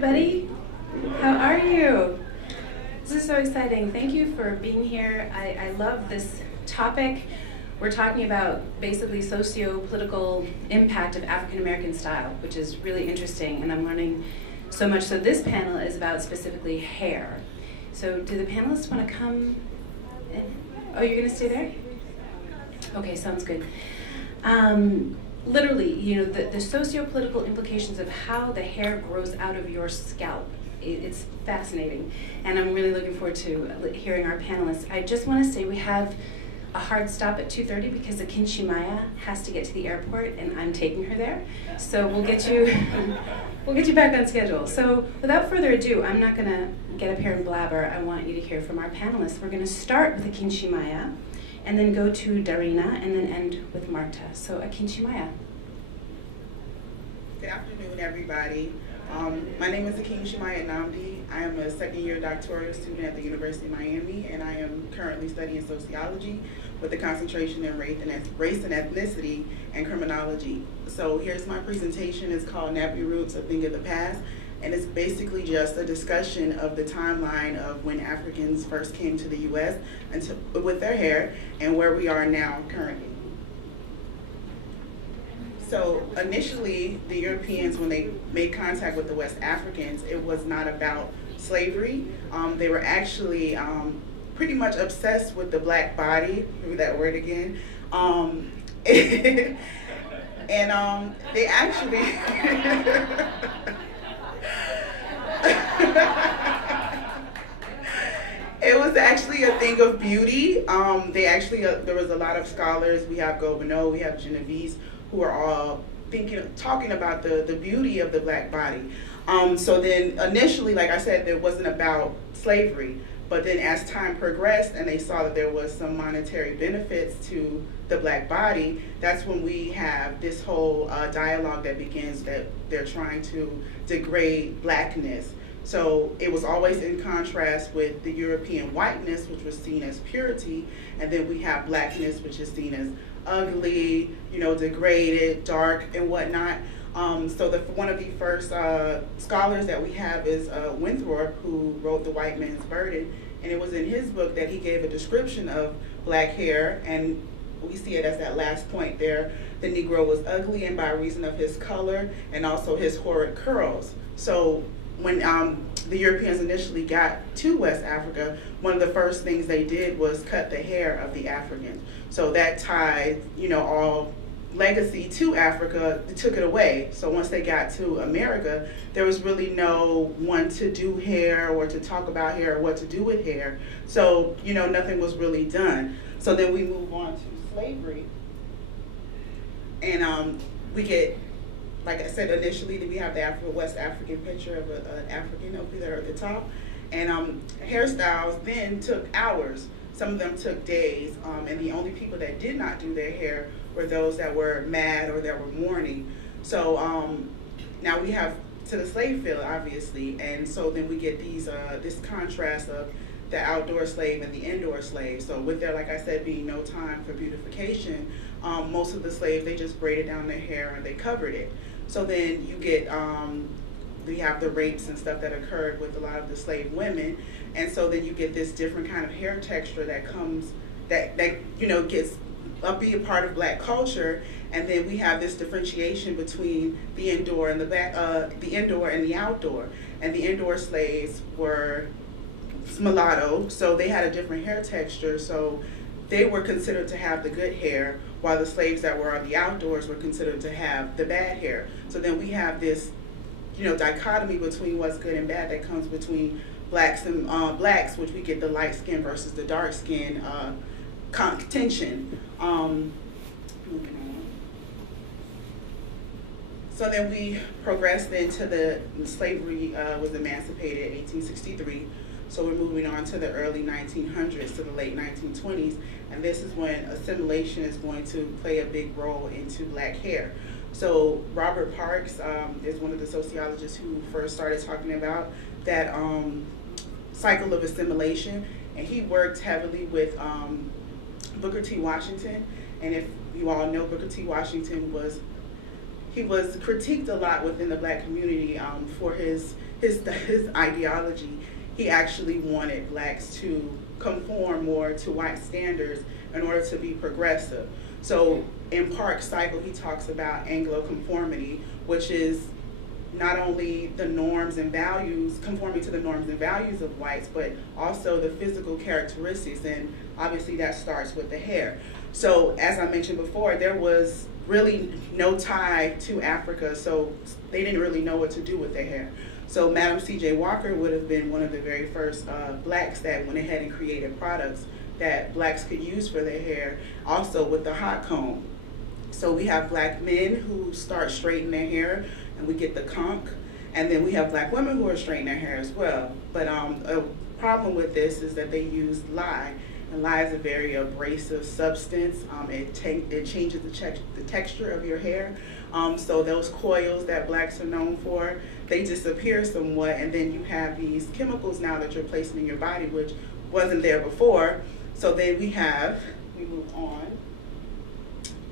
everybody. How are you? This is so exciting. Thank you for being here. I love this topic. We're talking about basically socio-political impact of African American style, which is really interesting, and I'm learning so much. So this panel is about specifically hair. So do the panelists want to come in? Oh, you're going to stay there? Okay, sounds good. Literally, the socio-political implications of how the hair grows out of your scalp. It's fascinating, and I'm really looking forward to hearing our panelists. I just want to say we have a hard stop at 2:30 because Akin Shimaya has to get to the airport, and I'm taking her there. So we'll get you back on schedule. So without further ado, I'm not going to get up here and blabber. I want you to hear from our panelists. We're going to start with Akin Shimaya, and then go to Darina, and then end with Marta. So Akin Shimaya. Good afternoon, everybody. My name is Akin Shimaya Nnamdi. I am a second-year doctoral student at the University of Miami, and I am currently studying sociology with a concentration in race and ethnicity and criminology. So here's my presentation. It's called Nappy Roots, A Thing of the Past, and it's basically just a discussion of the timeline of when Africans first came to the U.S. With their hair and where we are now currently. So initially, the Europeans, when they made contact with the West Africans, it was not about slavery. They were actually pretty much obsessed with the black body, remember that word again, and they actually, it was actually a thing of beauty. There was a lot of scholars. We have Gobineau, we have Genovese, who are all talking about the beauty of the black body. So then initially, like I said, it wasn't about slavery, but then as time progressed and they saw that there was some monetary benefits to the black body, that's when we have this whole dialogue that begins that they're trying to degrade blackness. So it was always in contrast with the European whiteness, which was seen as purity, and then we have blackness, which is seen as ugly, degraded, dark, and whatnot. So one of the first scholars that we have is Winthrop, who wrote The White Man's Burden, and it was in his book that he gave a description of black hair, and we see it as that last point there. The Negro was ugly, and by reason of his color and also his horrid curls. So when the Europeans initially got to West Africa, one of the first things they did was cut the hair of the Africans. So that tied, all legacy to Africa, took it away. So once they got to America, there was really no one to do hair or to talk about hair or what to do with hair. So, nothing was really done. So then we move on to slavery. And we get, like I said initially, we have the West African picture of an African over there at the top. And hairstyles then took hours. Some of them took days. And the only people that did not do their hair were those that were mad or that were mourning. So now we have to the slave field, obviously. And so then we get this contrast of the outdoor slave and the indoor slave. So with there, like I said, being no time for beautification, most of the slaves, they just braided down their hair and they covered it. So then you get, we have the rapes and stuff that occurred with a lot of the slave women. And so then you get this different kind of hair texture that comes, that gets be a part of black culture. And then we have this differentiation between the indoor and the indoor and the outdoor. And the indoor slaves were mulatto, so they had a different hair texture. So they were considered to have the good hair, while the slaves that were on the outdoors were considered to have the bad hair. So then we have this, dichotomy between what's good and bad that comes between blacks and blacks, which we get the light skin versus the dark skin contention. Moving on. So then we progressed into the slavery was emancipated in 1863. So we're moving on to the early 1900s to the late 1920s, and this is when assimilation is going to play a big role into black hair. So Robert Parks is one of the sociologists who first started talking about that cycle of assimilation, and he worked heavily with Booker T. Washington. And if you all know, Booker T. Washington was critiqued a lot within the black community for his his ideology, he actually wanted blacks to conform more to white standards in order to be progressive. So in Park Cycle, he talks about Anglo-conformity, which is not only the norms and values, conforming to the norms and values of whites, but also the physical characteristics, and obviously that starts with the hair. So as I mentioned before, there was really no tie to Africa, so they didn't really know what to do with their hair. So Madam C.J. Walker would have been one of the very first blacks that went ahead and created products that blacks could use for their hair, also with the hot comb. So we have black men who start straightening their hair, and we get the conch, and then we have black women who are straightening their hair as well. But a problem with this is that they use lye, and lye is a very abrasive substance. It changes the texture of your hair. So those coils that blacks are known for, they disappear somewhat, and then you have these chemicals now that you're placing in your body, which wasn't there before. So then we move on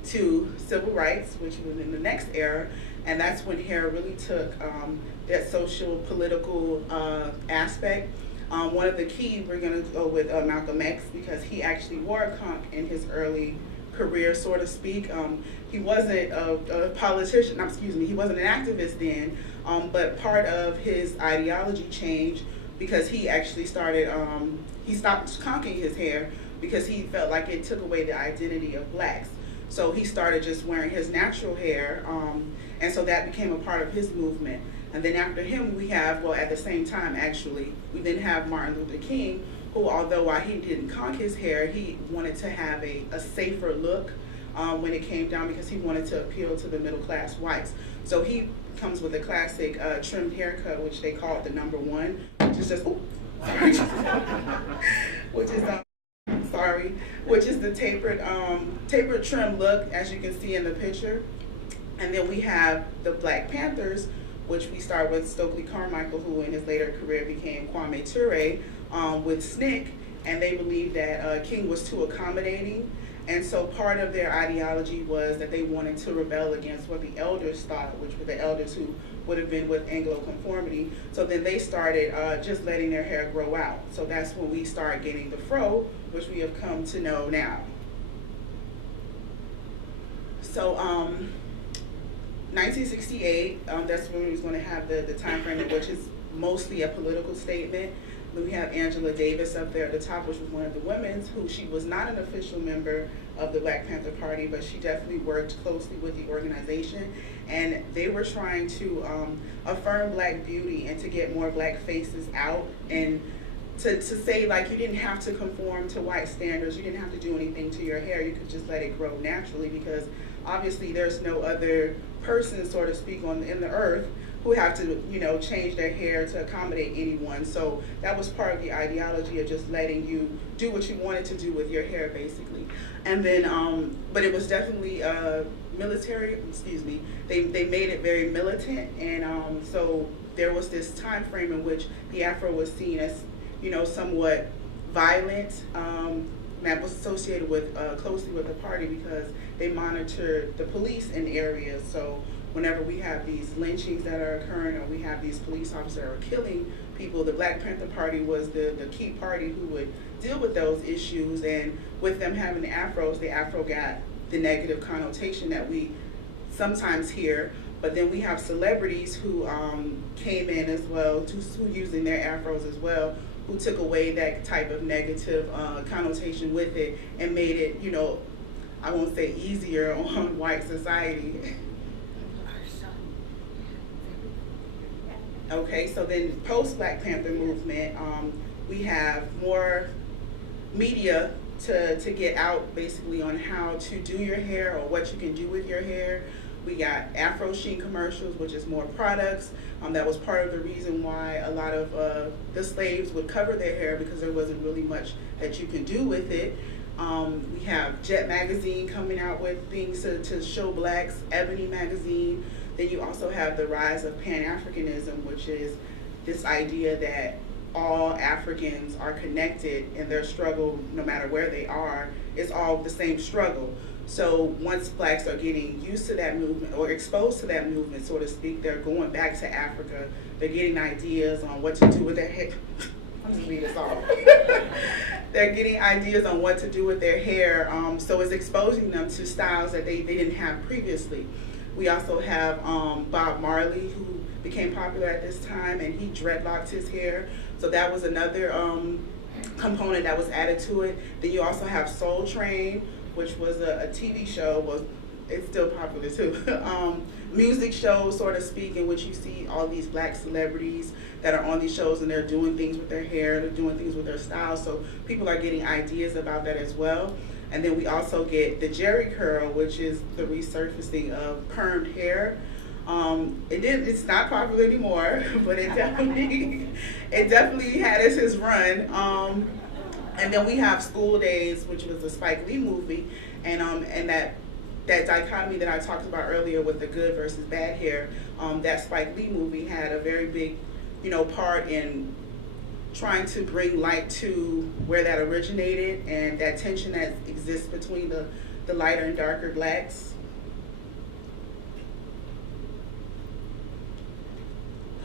to civil rights, which was in the next era, and that's when hair really took that social political aspect. One of the key, we're going to go with Malcolm X, because he actually wore a conch in his early career, so to speak. He wasn't a politician, he wasn't an activist then, but part of his ideology changed because he actually started, he stopped conching his hair because he felt like it took away the identity of blacks. So he started just wearing his natural hair, and so that became a part of his movement. And then after him, we have, well, at the same time, actually, we then have Martin Luther King, who, although while he didn't conch his hair, he wanted to have a safer look when it came down, because he wanted to appeal to the middle-class whites. So he comes with a classic trimmed haircut, which they call it the number one, which is just, which is the tapered trim look, as you can see in the picture. And then we have the Black Panthers, which we start with Stokely Carmichael, who in his later career became Kwame Ture, with SNCC, and they believed that King was too accommodating. And so part of their ideology was that they wanted to rebel against what the elders thought, which were the elders who would have been with Anglo-conformity. So then they started just letting their hair grow out. So that's when we start getting the fro, which we have come to know now. So 1968, that's when we was going to have the time frame, which is mostly a political statement. Then we have Angela Davis up there at the top, which was one of the women's, who she was not an official member of the Black Panther Party, but she definitely worked closely with the organization. And they were trying to affirm black beauty and to get more black faces out, and to say, like, you didn't have to conform to white standards, you didn't have to do anything to your hair, you could just let it grow naturally, because obviously there's no other person, so to speak, in the earth who have to, change their hair to accommodate anyone. So that was part of the ideology of just letting you do what you wanted to do with your hair, basically. And then, but it was definitely military, they made it very militant, and so there was this time frame in which the Afro was seen as, somewhat violent. That was associated with closely with the party, because they monitored the police in areas. So whenever we have these lynchings that are occurring, or we have these police officers that are killing people, the Black Panther Party was the key party who would deal with those issues. And with them having the Afro got the negative connotation that we sometimes hear. But then we have celebrities who came in as well, who using their Afros as well, who took away that type of negative connotation with it and made it, I won't say easier on white society. Okay, so then post-Black Panther movement, we have more media to get out basically on how to do your hair or what you can do with your hair. We got Afro Sheen commercials, which is more products. That was part of the reason why a lot of the slaves would cover their hair, because there wasn't really much that you could do with it. We have Jet Magazine coming out with things to show blacks, Ebony Magazine. Then you also have the rise of Pan-Africanism, which is this idea that all Africans are connected in their struggle, no matter where they are. It's all the same struggle. So once blacks are getting used to that movement or exposed to that movement, so to speak, they're going back to Africa. They're getting ideas on what to do with their hair. I'm just reading this off. They're getting ideas on what to do with their hair. So it's exposing them to styles that they didn't have previously. We also have Bob Marley, who became popular at this time, and he dreadlocked his hair. So that was another component that was added to it. Then you also have Soul Train, which was a TV show. Well, it's still popular too. Music shows, so to speak, in which you see all these black celebrities that are on these shows, and they're doing things with their hair, they're doing things with their style. So people are getting ideas about that as well. And then we also get the Jerry curl, which is the resurfacing of permed hair. It's not popular anymore, but it definitely had its run. And then we have School Days, which was a Spike Lee movie, and that dichotomy that I talked about earlier with the good versus bad hair. That Spike Lee movie had a very big, part in trying to bring light to where that originated and that tension that exists between the lighter and darker blacks.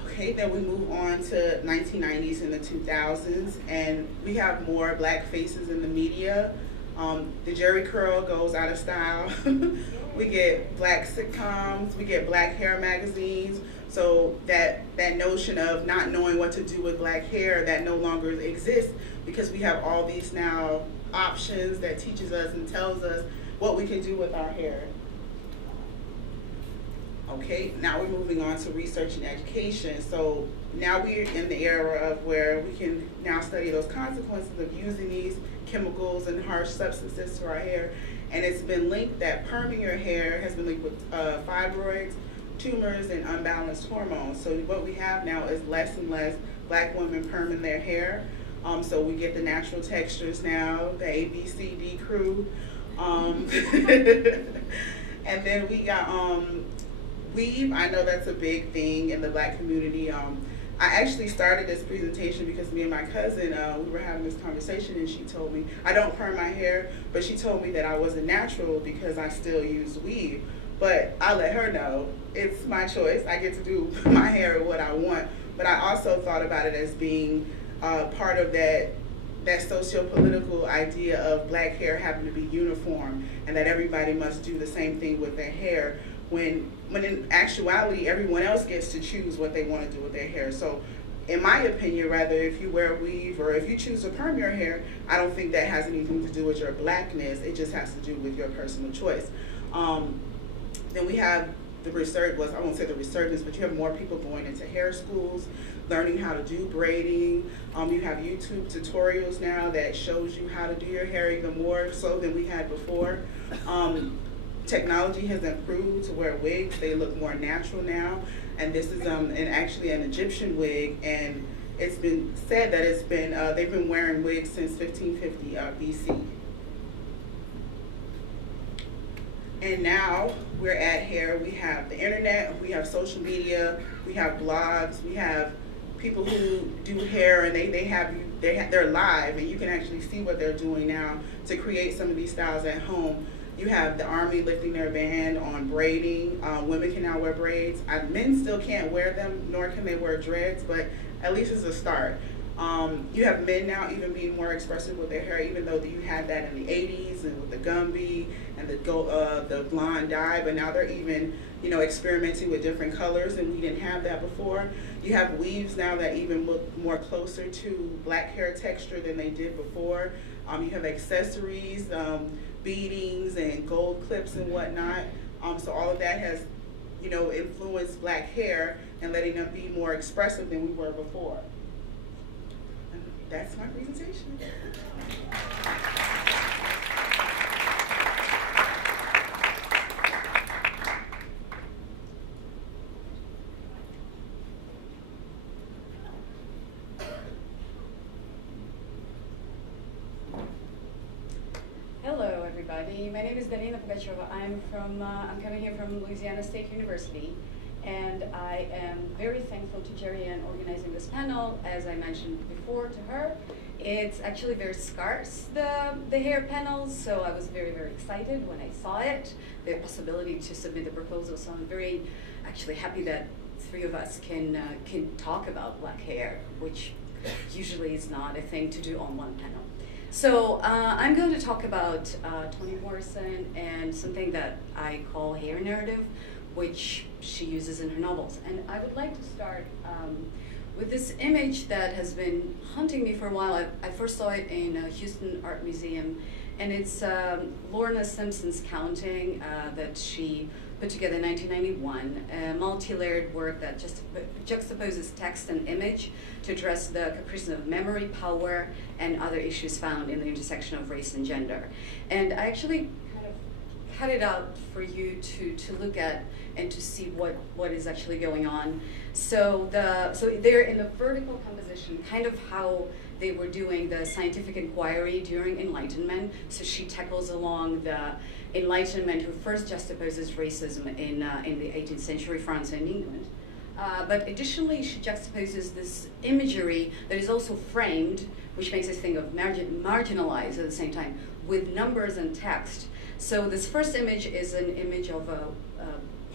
Okay, then we move on to 1990s and the 2000s, and we have more black faces in the media. The Jerry curl goes out of style. We get black sitcoms, we get black hair magazines. So that notion of not knowing what to do with black hair, that no longer exists, because we have all these now options that teaches us and tells us what we can do with our hair. Okay, now we're moving on to research and education. So now we're in the era of where we can now study those consequences of using these chemicals and harsh substances to our hair. And it's been linked that perming your hair has been linked with fibroids, tumors, and unbalanced hormones. So what we have now is less and less black women perming their hair. So we get the natural textures now, the ABCD crew. And then we got weave. I know that's a big thing in the black community. I actually started this presentation because me and my cousin, we were having this conversation, and she told me, I don't perm my hair, but she told me that I wasn't natural because I still use weave. But I let her know, it's my choice. I get to do my hair what I want. But I also thought about it as being part of that socio-political idea of black hair having to be uniform, and that everybody must do the same thing with their hair, when in actuality, everyone else gets to choose what they want to do with their hair. So in my opinion, rather, if you wear a weave or if you choose to perm your hair, I don't think that has anything to do with your blackness. It just has to do with your personal choice. Then we have the resurgence, I won't say the resurgence, but you have more people going into hair schools, learning how to do braiding. You have YouTube tutorials now that shows you how to do your hair even more so than we had before. Technology has improved to wear wigs. They look more natural now. And this is actually an Egyptian wig, and it's been said that it's been they've been wearing wigs since 1550 BC. And now we're at hair. We have the internet, we have social media, we have blogs, we have people who do hair, and they're live, and you can actually see what they're doing now to create some of these styles at home. You have the Army lifting their ban on braiding. Women can now wear braids. Men still can't wear them, nor can they wear dreads, but at least it's a start. You have men now even being more expressive with their hair, even though you had that in the 80s and with the Gumby and the blonde dye, but now they're even experimenting with different colors, and we didn't have that before. You have weaves now that even look more closer to black hair texture than they did before. You have accessories, beadings and gold clips and whatnot. So all of that has, influenced black hair and letting them be more expressive than we were before. And that's my presentation. Hello, everybody. My name is Danila Pugacheva. I'm coming here from Louisiana State University, And I am very thankful to Jerry Ann organizing this panel. As I mentioned before to her, it's actually very scarce, the hair panels, so I was very, very excited when I saw it, the possibility to submit the proposal. So I'm very actually happy that three of us can talk about black hair, which usually is not a thing to do on one panel. So I'm going to talk about Toni Morrison and something that I call hair narrative, which she uses in her novels. And I would like to start with this image that has been haunting me for a while. I first saw it in Houston Art Museum, and it's Lorna Simpson's counting that she put together in 1991, a multi-layered work that just juxtaposes text and image to address the caprices of memory, power, and other issues found in the intersection of race and gender. And I actually kind of cut it out for you to look at and to see what is actually going on. So they're in the vertical composition, kind of how they were doing the scientific inquiry during Enlightenment. So she tackles along the Enlightenment, who first juxtaposes racism in the 18th century France and England. But additionally, she juxtaposes this imagery that is also framed, which makes us think of marginalized at the same time, with numbers and text. So this first image is an image of a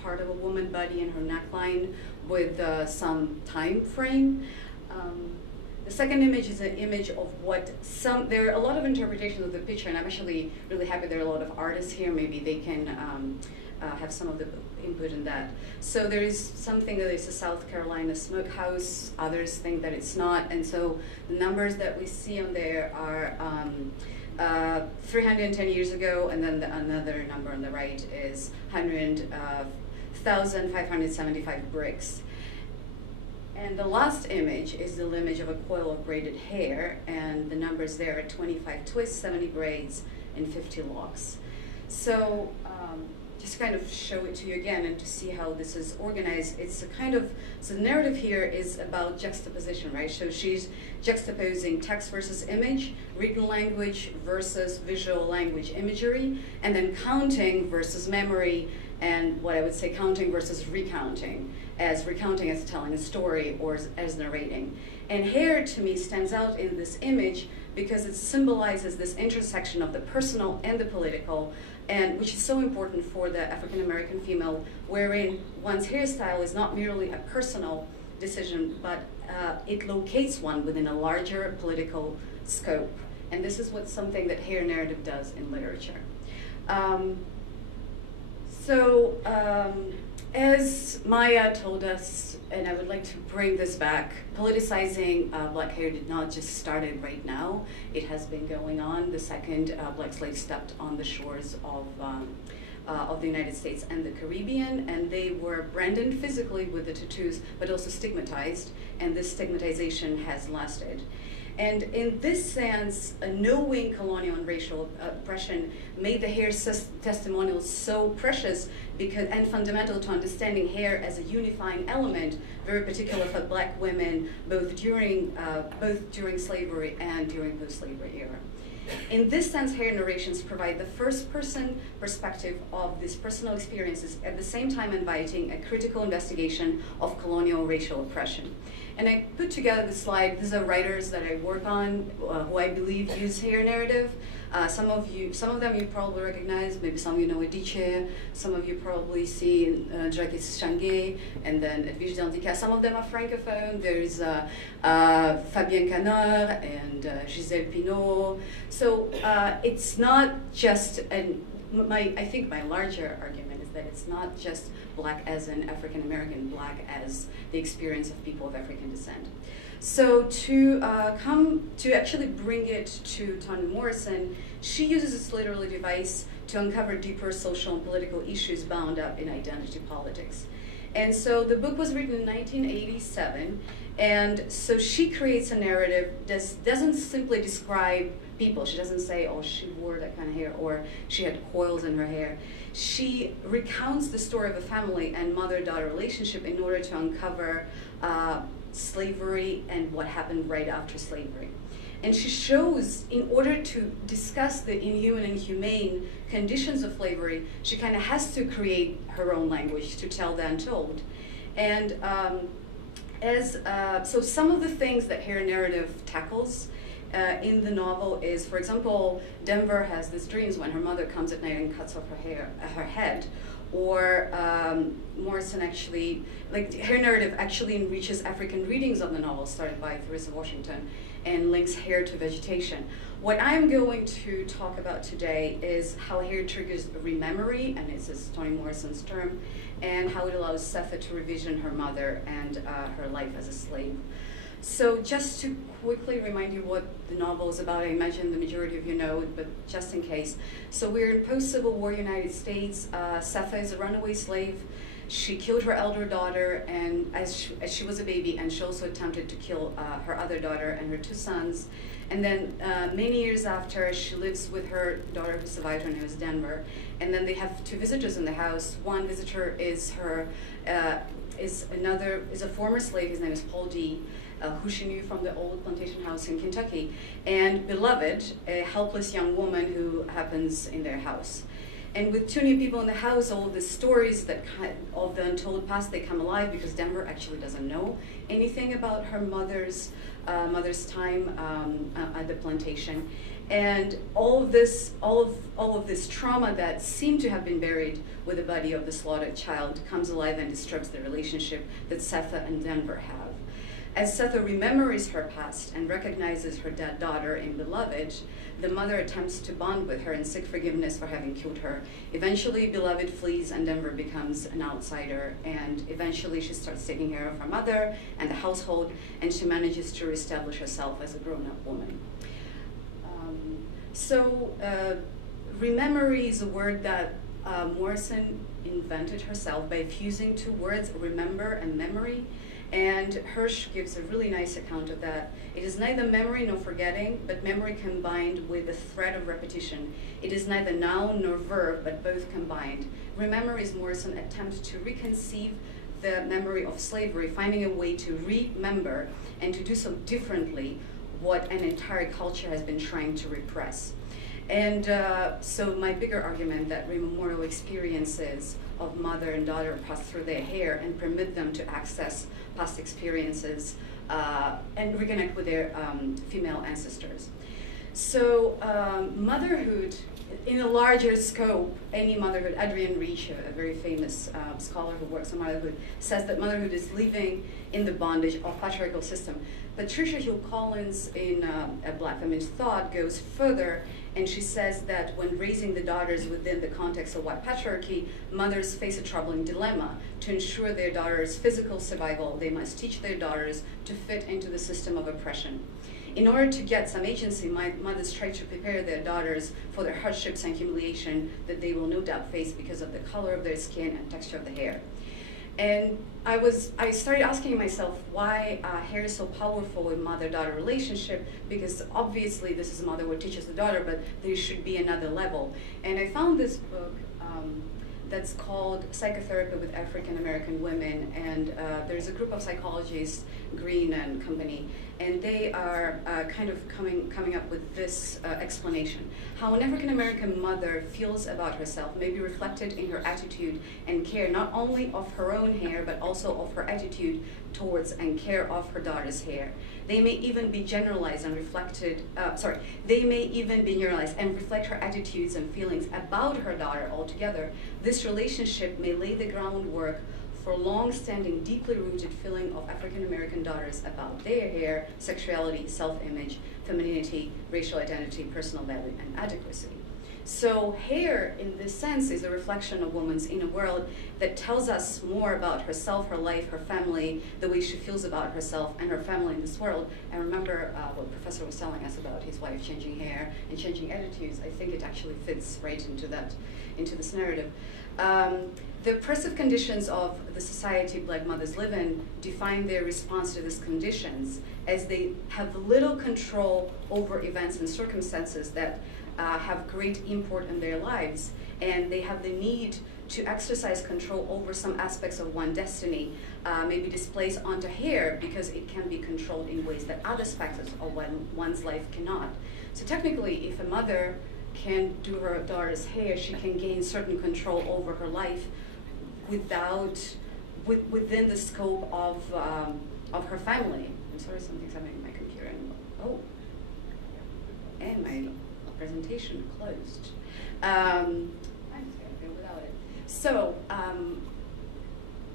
part of a woman body in her neckline with some time frame. The second image is an image of there are a lot of interpretations of the picture, and I'm actually really happy there are a lot of artists here. Maybe they can have some of the input in that. So there is something that is a South Carolina smokehouse, others think that it's not, and so the numbers that we see on there are 310 years ago, and then another number on the right is 100,575 bricks. And the last image is the image of a coil of braided hair, and the numbers there are 25 twists, 70 braids, and 50 locks. So just kind of show it to you again and to see how this is organized. It's a kind of, so the narrative here is about juxtaposition, right? So she's juxtaposing text versus image, written language versus visual language imagery, and then counting versus memory, and what I would say counting versus recounting as telling a story or as narrating. And hair, to me, stands out in this image because it symbolizes this intersection of the personal and the political, and which is so important for the African American female, wherein one's hairstyle is not merely a personal decision, but it locates one within a larger political scope. And this is something that hair narrative does in literature. As Maya told us, and I would like to bring this back, politicizing black hair did not just started right now. It has been going on the second black slaves stepped on the shores of the United States and the Caribbean, and they were branded physically with the tattoos, but also stigmatized, and this stigmatization has lasted. And in this sense, knowing colonial and racial oppression made the hair testimonials so precious and fundamental to understanding hair as a unifying element, very particular for black women, both during slavery and during post-slavery era. In this sense, hair narrations provide the first-person perspective of these personal experiences, at the same time inviting a critical investigation of colonial racial oppression. And I put together the slide. These are writers that I work on, who I believe use hair narrative. Some of them you probably recognize. Maybe some of you know Adichie. Some of you probably see Jacques Changuet, and then Edwige Dandica. Some of them are francophone. There's Fabienne Canard and Gisèle Pineau. So it's not just I think my larger argument is that it's not just black as in African American, black as the experience of people of African descent. So to actually bring it to Toni Morrison, she uses this literary device to uncover deeper social and political issues bound up in identity politics. And so the book was written in 1987, and so she creates a narrative that doesn't simply describe people. She doesn't say, oh, she wore that kind of hair, or she had coils in her hair. She recounts the story of a family and mother-daughter relationship in order to uncover slavery and what happened right after slavery. And she shows, in order to discuss the inhuman and humane conditions of slavery, she kind of has to create her own language to tell the untold. And so some of the things that hair narrative tackles in the novel is, for example, Denver has these dreams when her mother comes at night and cuts off her head. Or Morrison actually, like hair narrative actually enriches African readings of the novel started by Theresa Washington and links hair to vegetation. What I'm going to talk about today is how hair triggers rememory, and this is Toni Morrison's term, and how it allows Sethe to revision her mother and her life as a slave. So just to quickly remind you what the novel is about, I imagine the majority of you know it, but just in case. So we're in post-Civil War United States. Sethe is a runaway slave. She killed her elder daughter and as she was a baby, and she also attempted to kill her other daughter and her 2 sons. And then many years after, she lives with her daughter who survived. Her name is Denver. And then they have 2 visitors in the house. One visitor is a former slave. His name is Paul D., who she knew from the old plantation house in Kentucky, and Beloved, a helpless young woman who happens in their house. And with 2 new people in the house, all the stories of the untold past, they come alive because Denver actually doesn't know anything about her mother's time at the plantation. And all of this trauma that seemed to have been buried with the body of the slaughtered child comes alive and disturbs the relationship that Sethe and Denver have. As Sethe remembers her past and recognizes her dead daughter in Beloved, the mother attempts to bond with her and seek forgiveness for having killed her. Eventually, Beloved flees and Denver becomes an outsider, and eventually she starts taking care of her mother and the household, and she manages to reestablish herself as a grown-up woman. Rememory is a word that Morrison invented herself by fusing 2 words, remember and memory. And Hirsch gives a really nice account of that. It is neither memory nor forgetting, but memory combined with the thread of repetition. It is neither noun nor verb, but both combined. Remember is Morrison's attempt to reconceive the memory of slavery, finding a way to remember and to do so differently what an entire culture has been trying to repress. And so my bigger argument that rememorial experiences of mother and daughter pass through their hair and permit them to access past experiences and reconnect with their female ancestors. So motherhood, in a larger scope, any motherhood, Adrienne Rich, a very famous scholar who works on motherhood, says that motherhood is living in the bondage of patriarchal system. But Tricia Hill Collins in A Black Feminist Thought goes further, and she says that when raising the daughters within the context of white patriarchy, mothers face a troubling dilemma. To ensure their daughters' physical survival, they must teach their daughters to fit into the system of oppression. In order to get some agency, mothers try to prepare their daughters for the hardships and humiliation that they will no doubt face because of the color of their skin and texture of the hair. And I started asking myself why hair is so powerful in mother-daughter relationship, because obviously this is a mother who teaches the daughter, but there should be another level. And I found this book that's called Psychotherapy with African American Women, and there's a group of psychologists, Green and company, and they are kind of coming up with this explanation. How an African American mother feels about herself may be reflected in her attitude and care, not only of her own hair, but also of her attitude towards and care of her daughter's hair. They may even be generalized and they may even be generalized and reflect her attitudes and feelings about her daughter altogether. This relationship may lay the groundwork for long-standing, deeply rooted feeling of African American daughters about their hair, sexuality, self-image, femininity, racial identity, personal value, and adequacy. So hair, in this sense, is a reflection of woman's inner world that tells us more about herself, her life, her family, the way she feels about herself and her family in this world. And remember what Professor was telling us about his wife changing hair and changing attitudes. I think it actually fits right into this narrative. The oppressive conditions of the society Black mothers live in define their response to these conditions, as they have little control over events and circumstances that have great import in their lives, and they have the need to exercise control over some aspects of one's destiny, maybe displaced onto hair because it can be controlled in ways that other aspects of one's life cannot. So technically, if a mother can do her daughter's hair, she can gain certain control over her life without within the scope of her family. I'm sorry, something's happening in my computer. And my presentation closed. I'm just gonna go without it. So,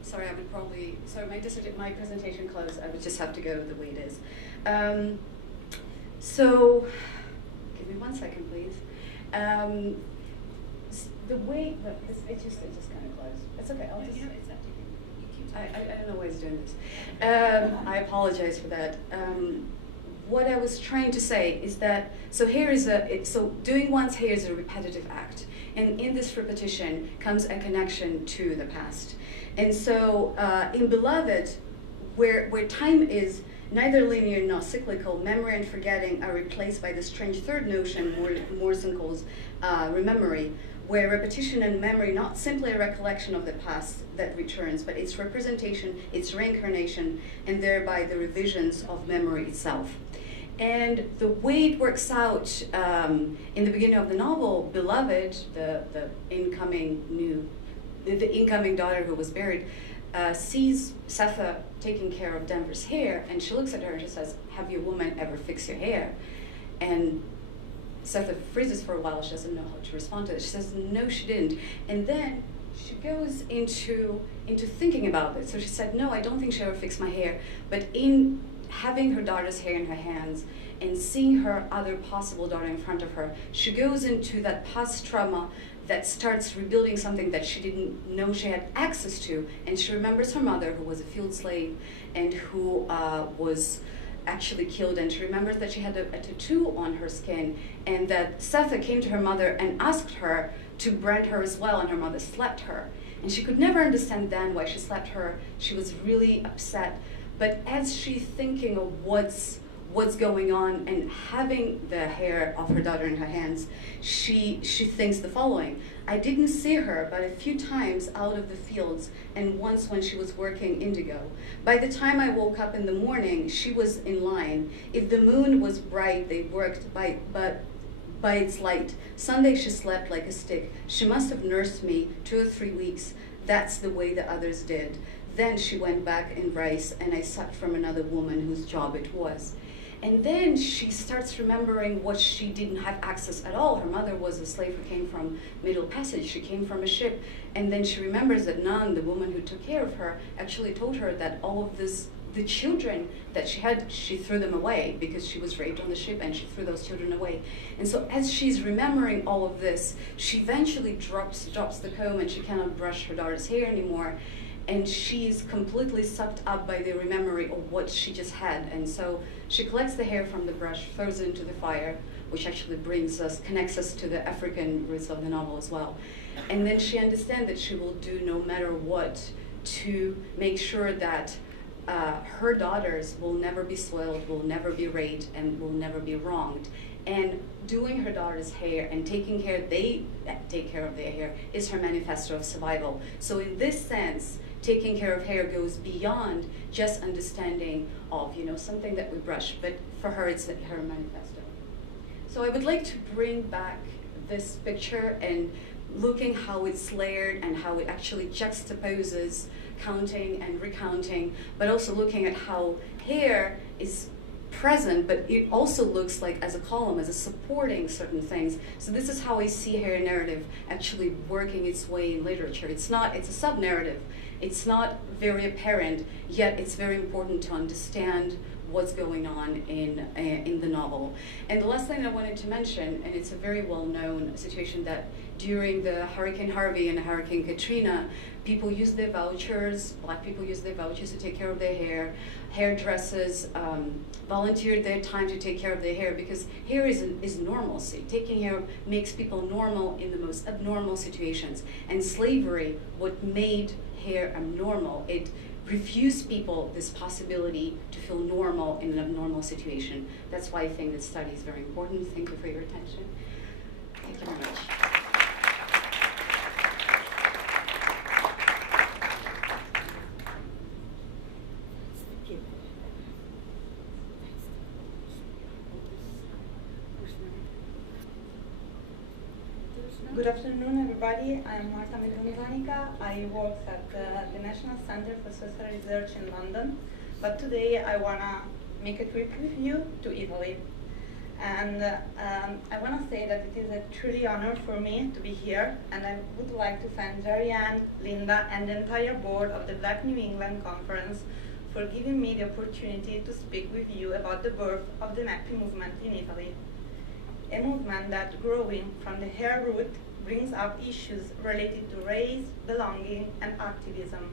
sorry, my presentation closed. I would just have to go the way it is. So, give me 1 second, please. The way, it just kind of closed. It's okay, I'll just. I don't know why it's doing this. I apologize for that. What I was trying to say is that, so doing one's hair is a repetitive act. And in this repetition comes a connection to the past. And so in Beloved, where time is neither linear nor cyclical, memory and forgetting are replaced by the strange third notion Morrison calls rememory, where repetition and memory not simply a recollection of the past that returns, but its representation, its reincarnation, and thereby the revisions of memory itself. And the way it works out in the beginning of the novel, Beloved, the incoming daughter who was buried, sees Setha taking care of Denver's hair, and she looks at her and she says, "Have your woman ever fixed your hair?" And Setha freezes for a while. She doesn't know how to respond to it. She says, "No, she didn't." And then she goes into thinking about it. So she said, "No, I don't think she ever fixed my hair." But in having her daughter's hair in her hands and seeing her other possible daughter in front of her, she goes into that past trauma that starts rebuilding something that she didn't know she had access to. And she remembers her mother, who was a field slave and who was actually killed. And she remembers that she had a tattoo on her skin, and that Setha came to her mother and asked her to brand her as well, and her mother slapped her. And she could never understand then why she slapped her. She was really upset. But as she's thinking of what's going on and having the hair of her daughter in her hands, she thinks the following: "I didn't see her but a few times out of the fields, and once when she was working indigo. By the time I woke up in the morning, she was in line. If the moon was bright, they worked by its light. Sunday she slept like a stick. She must have nursed me 2 or 3 weeks. That's the way the others did. Then she went back in rice, and I sucked from another woman whose job it was." And then she starts remembering what she didn't have access at all. Her mother was a slave who came from Middle Passage. She came from a ship. And then she remembers that Nan, the woman who took care of her, actually told her that all of this, the children that she had, she threw them away because she was raped on the ship, and she threw those children away. And so as she's remembering all of this, she eventually drops the comb, and she cannot brush her daughter's hair anymore. And she's completely sucked up by the memory of what she just had. And so she collects the hair from the brush, throws it into the fire, which actually connects us to the African roots of the novel as well. And then she understands that she will do no matter what to make sure that her daughters will never be soiled, will never be raped, and will never be wronged. And doing her daughter's hair and taking care, they take care of their hair, is her manifesto of survival. So in this sense, taking care of hair goes beyond just understanding of, something that we brush, but for her, it's her manifesto. So I would like to bring back this picture and looking how it's layered and how it actually juxtaposes counting and recounting, but also looking at how hair is present, but it also looks like as a column, as a supporting certain things. So this is how I see hair narrative actually working its way in literature. It's a sub-narrative. It's not very apparent, yet it's very important to understand what's going on in the novel. And the last thing I wanted to mention, and it's a very well-known situation, that during the Hurricane Harvey and Hurricane Katrina, people used their vouchers, Black people used their vouchers to take care of their hair. Hairdressers volunteered their time to take care of their hair, because hair is normalcy. Taking hair makes people normal in the most abnormal situations. And slavery, what made hair abnormal, it refused people this possibility to feel normal in an abnormal situation. That's why I think this study is very important. Thank you for your attention. Thank you very much. There's Good afternoon, everybody. I'm Marta Mendonzanica. I work at the National Center for Social Research in London. But today I want to make a trip with you to Italy. And I want to say that it is a truly honor for me to be here. And I would like to thank Jarianne, Linda, and the entire board of the Black New England Conference for giving me the opportunity to speak with you about the birth of the NAPPI movement in Italy. A movement that, growing from the hair root, brings up issues related to race, belonging, and activism.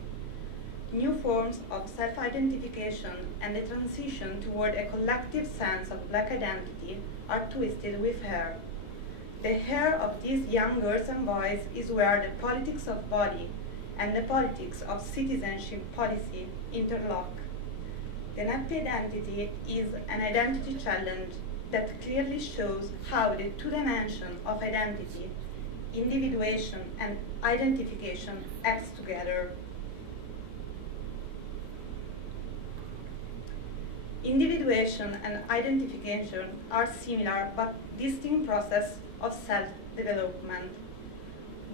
New forms of self-identification and the transition toward a collective sense of Black identity are twisted with hair. The hair of these young girls and boys is where the politics of body and the politics of citizenship policy interlock. The NAPPI identity is an identity challenge that clearly shows how the two dimensions of identity, individuation and identification, act together. Individuation and identification are similar but distinct processes of self-development.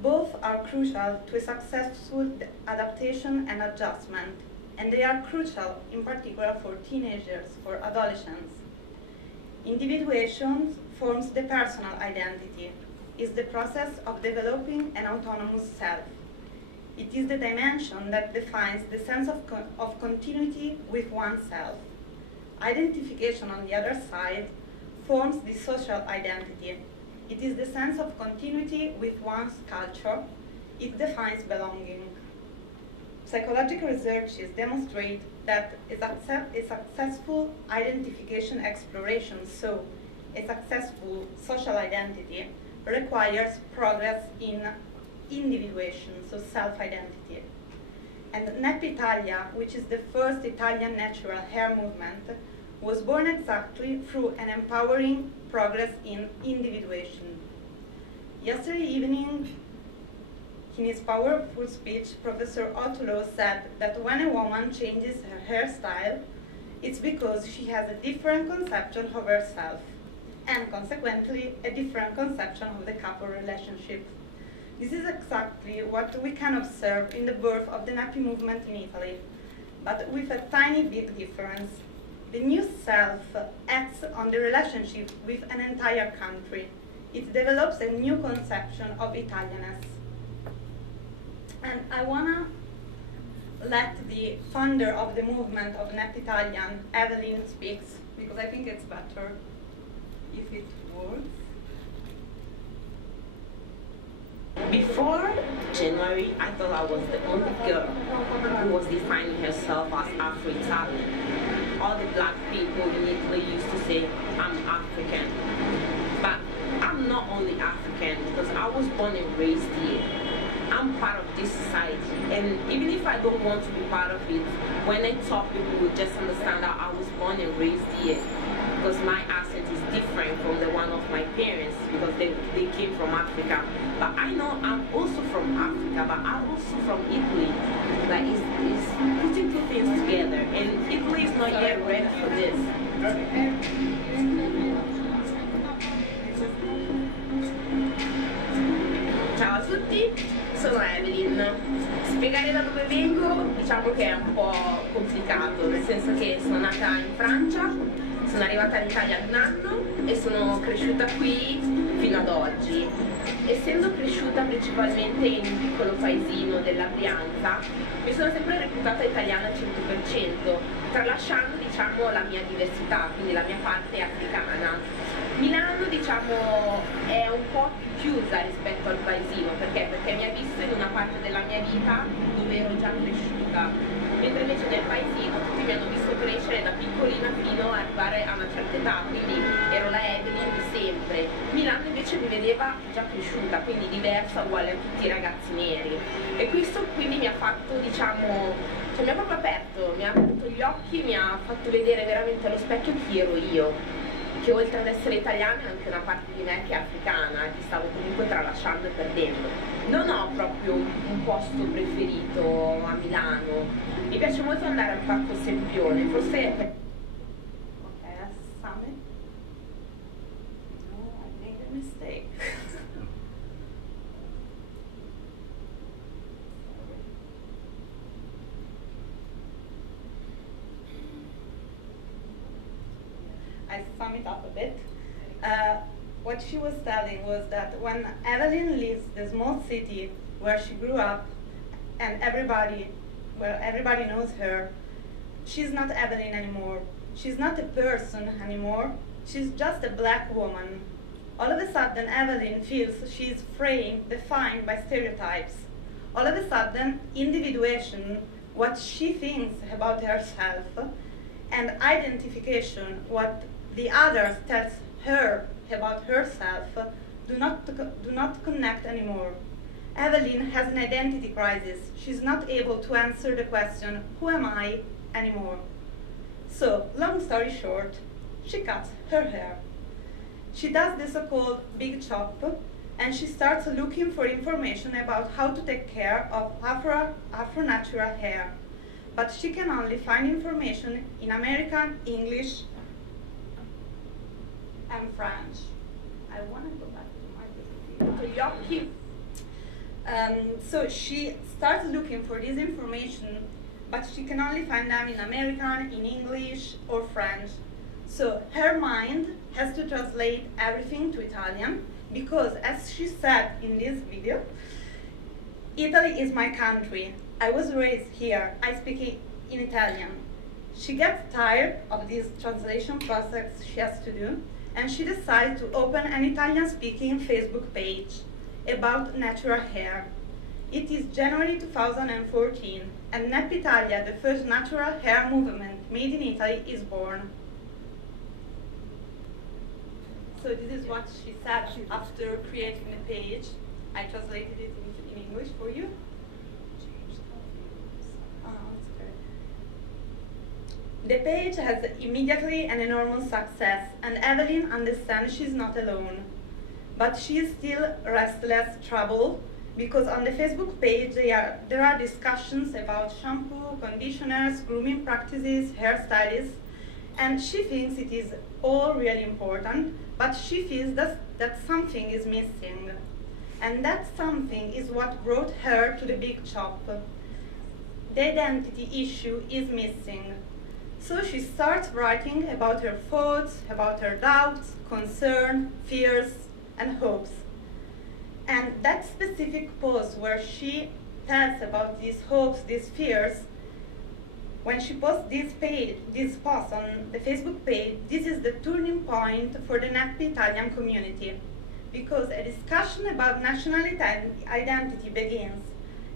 Both are crucial to a successful adaptation and adjustment, and they are crucial in particular for teenagers or adolescents. Individuation forms the personal identity, is the process of developing an autonomous self. It is the dimension that defines the sense of continuity with oneself. Identification, on the other side, forms the social identity. It is the sense of continuity with one's culture. It defines belonging. Psychological researches demonstrate that a successful identification exploration, so a successful social identity, requires progress in individuation, so self-identity. And NAPPI Italia, which is the first Italian natural hair movement, was born exactly through an empowering progress in individuation. Yesterday evening, in his powerful speech, Professor Ottolo said that when a woman changes her hairstyle, it's because she has a different conception of herself, and consequently, a different conception of the couple relationship. This is exactly what we can observe in the birth of the NAPPI movement in Italy, but with a tiny bit difference. The new self acts on the relationship with an entire country. It develops a new conception of Italianness. And I want to let the founder of the movement of NAPPI Italian, Evelyn, speaks, because I think it's better if it works. Before January, I thought I was the only girl who was defining herself as Afro-Italian. All the black people in Italy used to say, I'm African. But I'm not only African because I was born and raised here. I'm part of this society, and even if I don't want to be part of it, when I talk, people will just understand that I was born and raised here, because my accent is different from the one of my parents, because they came from Africa. But I know I'm also from Africa, but I'm also from Italy. Like, it's putting two things together, and Italy is not yet ready for this. Ciao a tutti, sono Evelyn. Spiegare da dove vengo diciamo che è un po' complicato, nel senso che sono nata in Francia, sono arrivata in Italia ad un anno e sono cresciuta qui fino ad oggi. Essendo cresciuta principalmente in un piccolo paesino della Brianza, mi sono sempre reputata italiana al 100%, tralasciando diciamo la mia diversità, quindi la mia parte africana. Milano diciamo è un po' più chiusa rispetto al paesino, perché mi ha visto in una parte della mia vita dove ero già cresciuta, mentre invece nel paesino tutti mi hanno visto crescere da piccolina fino ad arrivare a una certa età, quindi ero la Evelyn di sempre. Milano invece mi vedeva già cresciuta, quindi diversa, uguale a tutti i ragazzi neri, e questo quindi mi ha fatto diciamo, cioè mi ha proprio aperto, mi ha aperto gli occhi, mi ha fatto vedere veramente allo specchio chi ero io, che oltre ad essere italiana è anche una parte di me che è africana, che stavo comunque tralasciando e perdendo. Non ho proprio un posto preferito a Milano, mi piace molto andare al Parco Sempione, forse Okay, that's Summit. No, I made a mistake. I sum it up a bit. What she was telling was that when Evelyn leaves the small city where she grew up and where everybody knows her, she's not Evelyn anymore. She's not a person anymore. She's just a black woman. All of a sudden, Evelyn feels she's framed, defined by stereotypes. All of a sudden, individuation, what she thinks about herself, and identification, what the others tells her about herself, do not connect anymore. Evelyn has an identity crisis. She's not able to answer the question, who am I, anymore. So, long story short, she cuts her hair. She does the so-called big chop, and she starts looking for information about how to take care of Afro-natural hair. But she can only find information in American, English, and French. I want to go back to my Gli occhi. So she starts looking for this information, but she can only find them in American, in English, or French. So her mind has to translate everything to Italian, because as she said in this video, Italy is my country. I was raised here. I speak in Italian. She gets tired of this translation process she has to do, and she decides to open an Italian-speaking Facebook page about natural hair. It is January 2014, and Nappy Italia, the first natural hair movement made in Italy, is born. So this is what she said after creating the page. I translated it in English for you. The page has immediately an enormous success, and Evelyn understands she's not alone. But she is still restless, troubled, because on the Facebook page there are discussions about shampoo, conditioners, grooming practices, hairstylists, and she thinks it is all really important, but she feels that something is missing. And that something is what brought her to the big chop. The identity issue is missing. So she starts writing about her thoughts, about her doubts, concerns, fears, and hopes. And that specific post where she tells about these hopes, these fears, when she posts this post on the Facebook page, this is the turning point for the Nappy Italian community, because a discussion about national identity begins,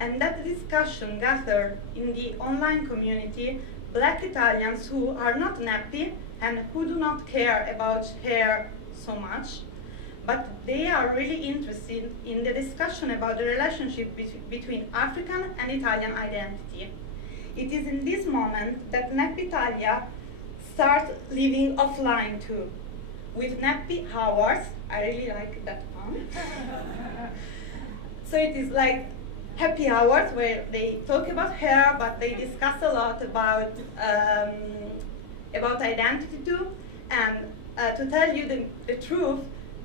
and that discussion gathered in the online community Black Italians who are not nappy and who do not care about hair so much, but they are really interested in the discussion about the relationship between African and Italian identity. It is in this moment that Nappy Italia starts living offline too, with nappy hours. I really like that one. So it is like happy hours where they talk about hair, but they discuss a lot about identity too. And to tell you the truth,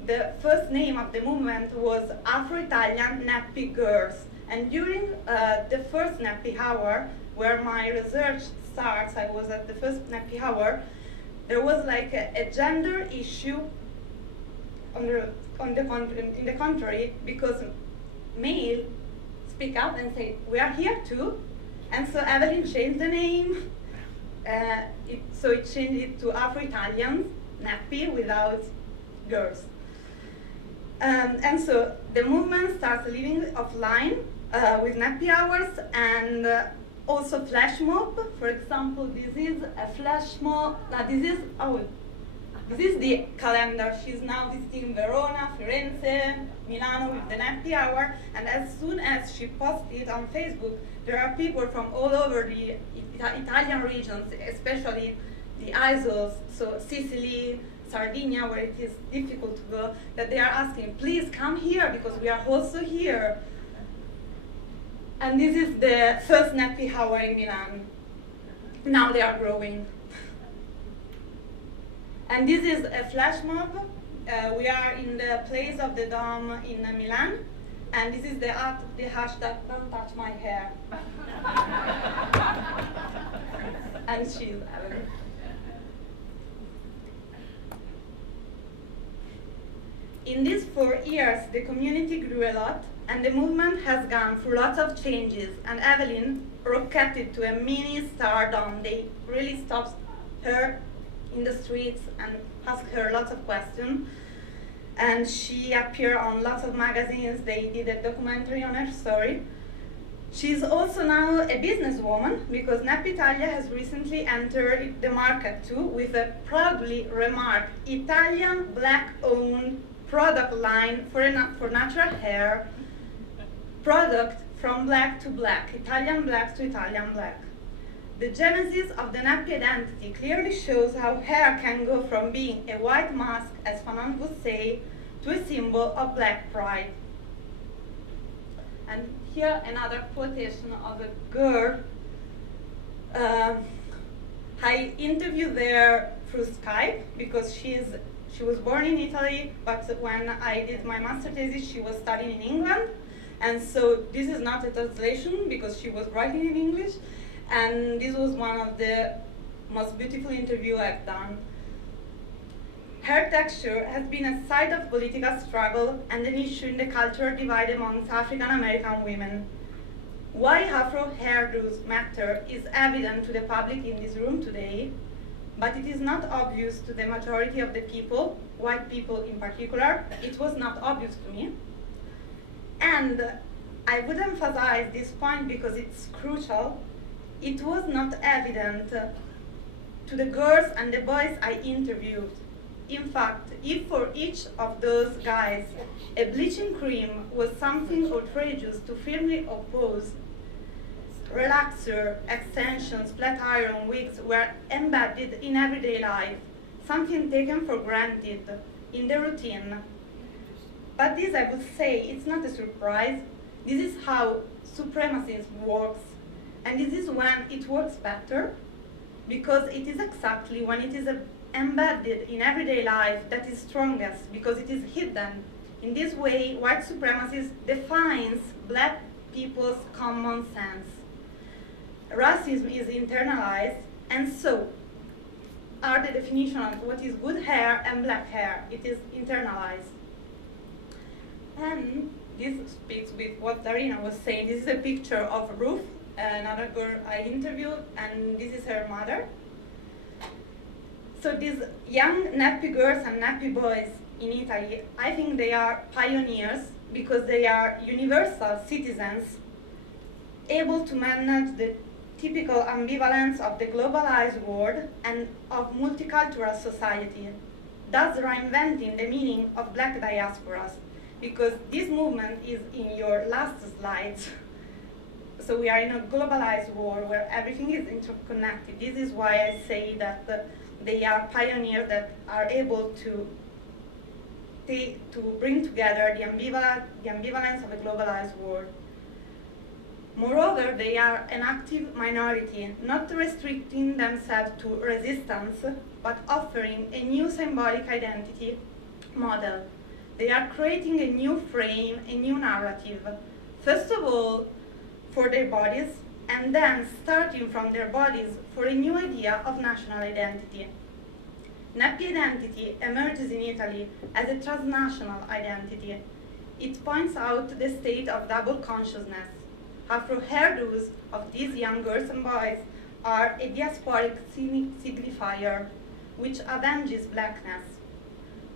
the first name of the movement was Afro-Italian Nappy Girls. And during the first nappy hour, where my research starts, I was at the first nappy hour, there was like a gender issue in the contrary, because male speak up and say, we are here too. And so Evelyn changed the name. So it changed it to Afro-Italian, nappy without girls. And so the movement starts living offline with nappy hours and also flash mob. For example, this is a flash mob. This is the calendar. She's now visiting Verona, Firenze, Milano with the nappy hour. And as soon as she posts it on Facebook, there are people from all over the Italian regions, especially the Isles, so Sicily, Sardinia, where it is difficult to go, that they are asking, please come here because we are also here. And this is the first nappy hour in Milan. Now they are growing. And this is a flash mob. We are in the place of the Dome in Milan, and this is the hashtag "Don't touch my hair." And she's Evelyn. In these 4 years, the community grew a lot, and the movement has gone through lots of changes, and Evelyn rocketed to a mini stardom. They really stopped her in the streets and asked her lots of questions. And she appeared on lots of magazines. They did a documentary on her story. She's also now a businesswoman because Nappitalia has recently entered the market too with a proudly remarked Italian black-owned product line for natural hair, product from black to black, Italian black to Italian black. The genesis of the nappy identity clearly shows how hair can go from being a white mask, as Fanon would say, to a symbol of black pride. And here another quotation of a girl. I interviewed her through Skype because she was born in Italy, but when I did my master thesis, she was studying in England. And so this is not a translation because she was writing in English. And this was one of the most beautiful interviews I've done. Hair texture has been a site of political struggle and an issue in the cultural divide amongst African American women. Why Afro hairdos matter is evident to the public in this room today, but it is not obvious to the majority of the people, white people in particular. It was not obvious to me. And I would emphasize this point because it's crucial. It was not evident to the girls and the boys I interviewed. In fact, if for each of those guys a bleaching cream was something outrageous to firmly oppose, relaxer, extensions, flat iron, wigs were embedded in everyday life, something taken for granted in the routine. But this, I would say, it's not a surprise. This is how supremacism works. And this is when it works better, because it is exactly when it is embedded in everyday life that is strongest, because it is hidden. In this way, white supremacy defines black people's common sense. Racism is internalized, and so are the definition of what is good hair and black hair. It is internalized. And this speaks with what Darina was saying. This is a picture of Ruth, another girl I interviewed, and this is her mother. So these young nappy girls and nappy boys in Italy, I think they are pioneers because they are universal citizens able to manage the typical ambivalence of the globalized world and of multicultural society, thus reinventing the meaning of black diasporas, because this movement is in your last slides. So we are in a globalized world where everything is interconnected. This is why I say that they are pioneers that are able to bring together the ambivalence of a globalized world. Moreover, they are an active minority, not restricting themselves to resistance, but offering a new symbolic identity model. They are creating a new frame, a new narrative. First of all, for their bodies, and then starting from their bodies for a new idea of national identity. Nappy identity emerges in Italy as a transnational identity. It points out the state of double consciousness. Afro hairdos of these young girls and boys are a diasporic signifier which avenges blackness.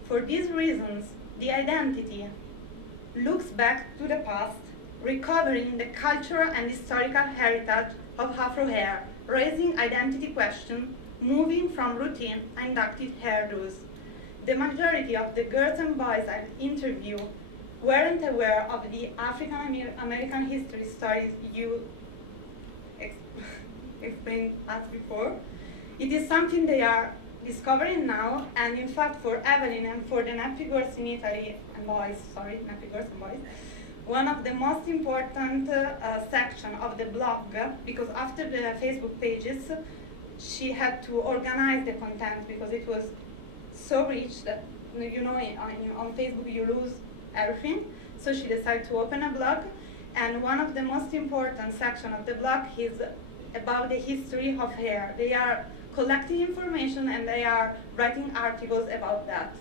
For these reasons, the identity looks back to the past, recovering the cultural and historical heritage of Afro hair, raising identity questions, moving from routine and inductive hairdos. The majority of the girls and boys I interviewed weren't aware of the African American history stories you explained us before. It is something they are discovering now, and in fact for Evelyn and for the nappy girls in Italy, nappy girls and boys, one of the most important section of the blog, because after the Facebook pages, she had to organize the content because it was so rich that, you know, on Facebook you lose everything. So she decided to open a blog, and one of the most important section of the blog is about the history of hair. They are collecting information and they are writing articles about that.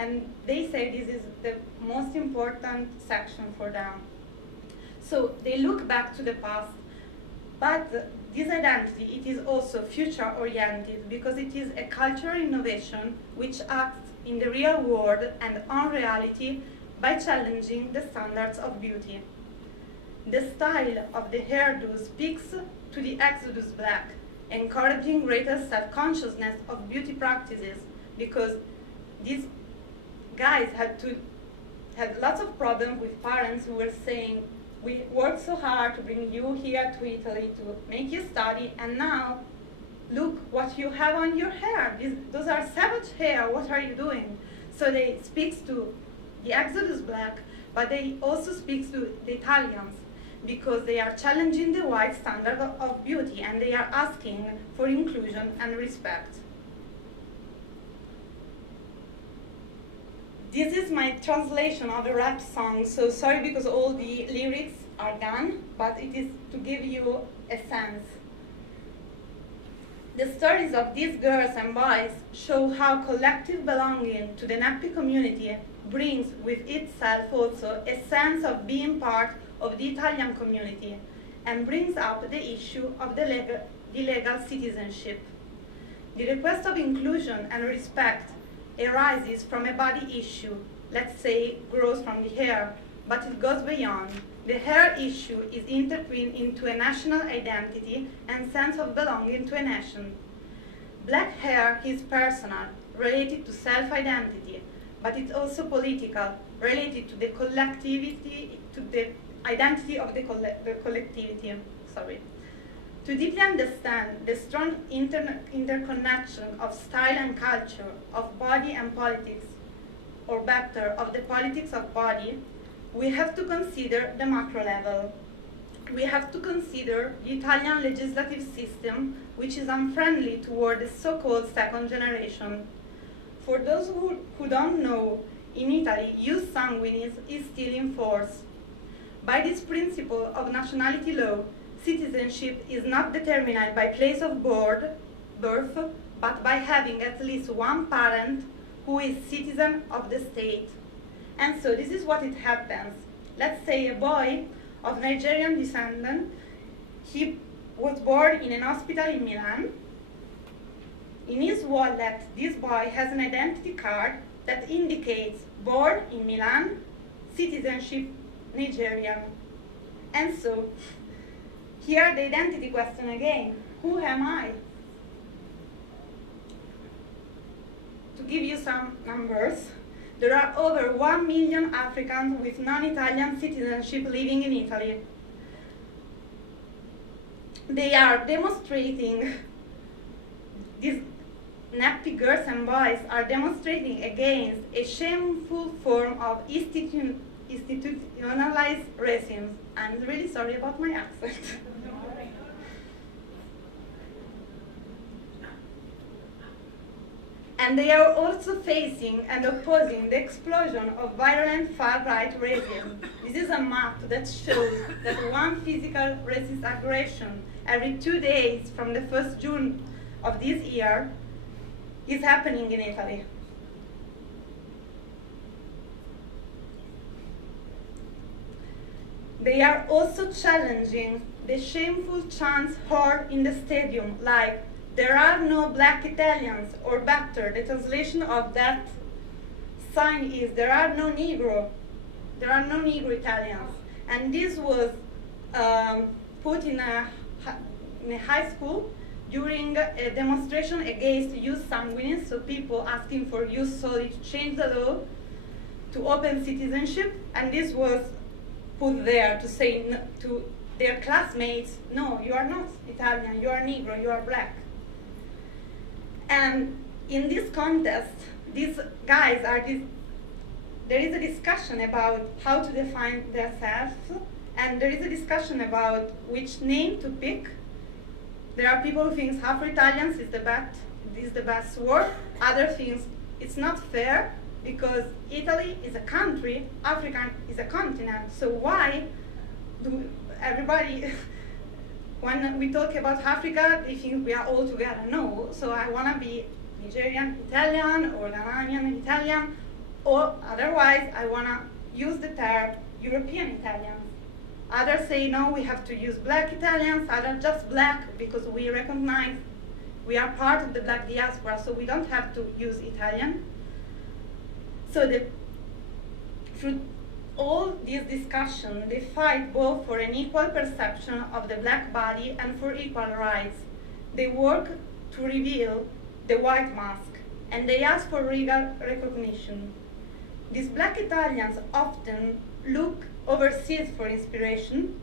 And they say this is the most important section for them. So they look back to the past, but this identity, it is also future-oriented because it is a cultural innovation which acts in the real world and on reality by challenging the standards of beauty. The style of the hairdo speaks to the Exodus Black, encouraging greater self-consciousness of beauty practices because these guys had lots of problems with parents who were saying, we worked so hard to bring you here to Italy to make you study, and now look what you have on your hair. Those are savage hair, what are you doing? So they speak to the Exodus Black, but they also speak to the Italians because they are challenging the white standard of beauty and they are asking for inclusion and respect. This is my translation of a rap song, so sorry because all the lyrics are gone, but it is to give you a sense. The stories of these girls and boys show how collective belonging to the Nappy community brings with itself also a sense of being part of the Italian community and brings up the issue of the legal citizenship. The request of inclusion and respect arises from a body issue, let's say grows from the hair, but it goes beyond. The hair issue is intertwined into a national identity and sense of belonging to a nation. Black hair is personal, related to self-identity, but it's also political, related to the collectivity, to the identity of the collectivity. Sorry. To deeply understand the strong interconnection of style and culture, of body and politics, or better, of the politics of body, we have to consider the macro level. We have to consider the Italian legislative system, which is unfriendly toward the so-called second generation. For those who don't know, in Italy, jus sanguinis is still in force. By this principle of nationality law, citizenship is not determined by place of birth, but by having at least one parent who is citizen of the state. And so this is what it happens. Let's say a boy of Nigerian descent, he was born in an hospital in Milan. In his wallet, this boy has an identity card that indicates born in Milan, citizenship Nigerian. And so, here the identity question again, who am I? To give you some numbers, there are over 1 million Africans with non-Italian citizenship living in Italy. They are demonstrating, these nappy girls and boys are demonstrating against a shameful form of institutionalized racism. I'm really sorry about my accent. And they are also facing and opposing the explosion of violent far-right racism. This is a map that shows that one physical racist aggression every 2 days from the 1st June of this year is happening in Italy. They are also challenging the shameful chants heard in the stadium, like, there are no black Italians, or better, the translation of that sign is, there are no Negro Italians. And this was put in a high school during a demonstration against jus sanguinis, so people asking for jus soli to change the law to open citizenship, and this was put there to say to their classmates, no, you are not Italian, you are Negro, you are black. And in this contest, these guys are there is a discussion about how to define themselves, and there is a discussion about which name to pick. There are people who think Afro-Italians is the best word. Other things it's not fair because Italy is a country, Africa is a continent. So why do everybody, when we talk about Africa, they think we are all together? No. So I want to be Nigerian Italian or Ghanaian Italian. Or otherwise, I want to use the term European Italians. Others say, no, we have to use black Italians, others just black, because we recognize we are part of the black diaspora, so we don't have to use Italian. So through all this discussion, they fight both for an equal perception of the black body and for equal rights. They work to reveal the white mask, and they ask for legal recognition. These black Italians often look overseas for inspiration